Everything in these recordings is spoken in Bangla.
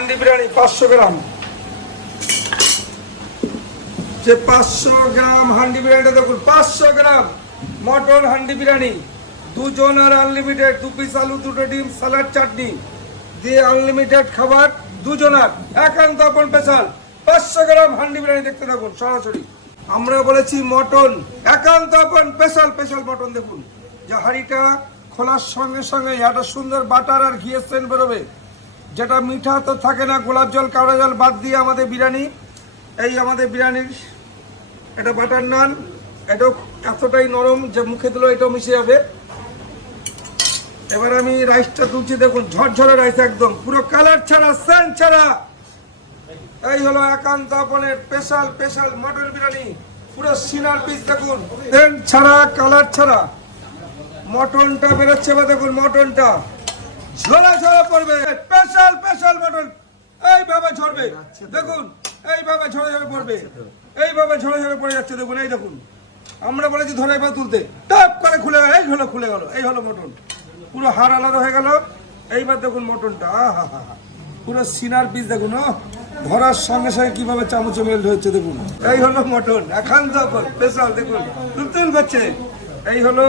হান্ডি বিরিয়ানি পাঁচশো গ্রাম। যে পাঁচশো গ্রাম হান্ডি বিরিয়ানিটা দেখুন, পাঁচশো গ্রাম মটন হান্ডি বিরিয়ানি। দুজন আর আনলিমিটেড দু পিস আলু, দুটো ডিম সালাড চাটনি। দিয়ে আনলিমিটেড খাবার, দুজনার, একান্ত আপন স্পেশাল পাঁচশো গ্রাম হান্ডি বিরিয়ানি দেখতে থাকুন সরাসরি। আমরা বলেছি মটন, একান্ত আপন স্পেশাল স্পেশাল মটন দেখুন। যে হাঁড়িটা খোলার সঙ্গে সঙ্গে একটা সুন্দর বাটার আর ঘিয়ের সেন্ট বেরোবে। যেটা মিঠা তো থাকে না, গোলাপ জল কাওড়া জল বাদ দিয়ে আমাদের বিরিয়ানি। এই আমাদের বিরিয়ানির এটা বাটার নান এটাও এতটাই নরম যে মুখে দিলেও এটাও মিশে যাবে। এবার আমি রাইসটা তুলছি, দেখুন, ঝরঝরে রাইস একদম। পুরো কালার ছাড়া সেন্ট ছাড়া। এই হলো একান্ত আপনের স্পেশাল স্পেশাল মটন বিরিয়ানি। পুরো সিনার পিস দেখুন। সেন্ট ছাড়া কালার ছাড়া। মটনটা বেরোচ্ছে বা দেখুন, মটনটা। ঝোলা ঝোলা পড়বে। Special special mutton. এইভাবে ঝরবে। দেখুন, এইভাবে ঝরে ঝরে পড়বে। এইভাবে ঝরে ঝরে পড়ে যাচ্ছে, দেখুন, এই দেখুন। আমরা বলেছি ধরে এবার তুলতে। টপ করে খুলে গেল। এই হলো, খুলে গেল। এই হলো মটন। পুরো হাড় আলাদা হয়ে গেল। এইবার দেখুন মটনটা। আহা, হা হা। পুরো সিনার পিস দেখুন ধরার সঙ্গে সঙ্গে কীভাবে চামচে মেল হচ্ছে, দেখুন। এই হলো মটন। একান্ত স্পেশাল দেখুন। তুলতুল করছে এই হলো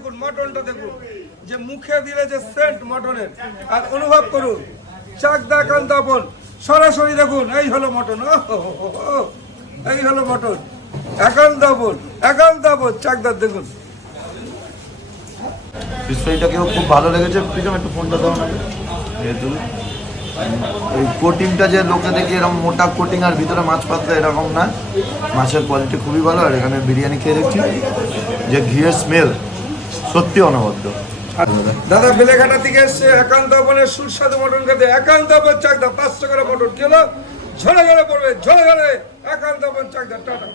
দেখুন মটনটা দেখুন। যে মুখে দিলে যে সেন্ট মটনের। আর অনুভব করুন চাকদা একান্ত আপন সরাসরি দেখুন এই হলো মটন। এই হলো মটন। একান্ত আপন একান্ত আপন চাকদার দেখুন। ফ্রাইটাকেও খুব ভালো লেগেছে। প্রীতম একটু ফোনটা দাও না যেহেতু এই কোটিংটা যে লোকে দেখে এরকম মোটা কোটিং আর ভিতরে মাছ পাতলা এরকম না। মাছের কোয়ালিটি খুবই ভালো আর এখানে বিরিয়ানি খেয়ে দেখছি। যে ঘিয়ের স্মেল সত্যি অনবদ্য। দাদা, বেলেঘাটা থেকে এসছে একান্ত মানে সুস্বাদু মটন খেতে। একান্ত চাকদা, পাঁচশো করে মটন কেন ঝরে ঝরে পড়বে, ঝরে ঝরে একান্ত চাকদা, টাটা।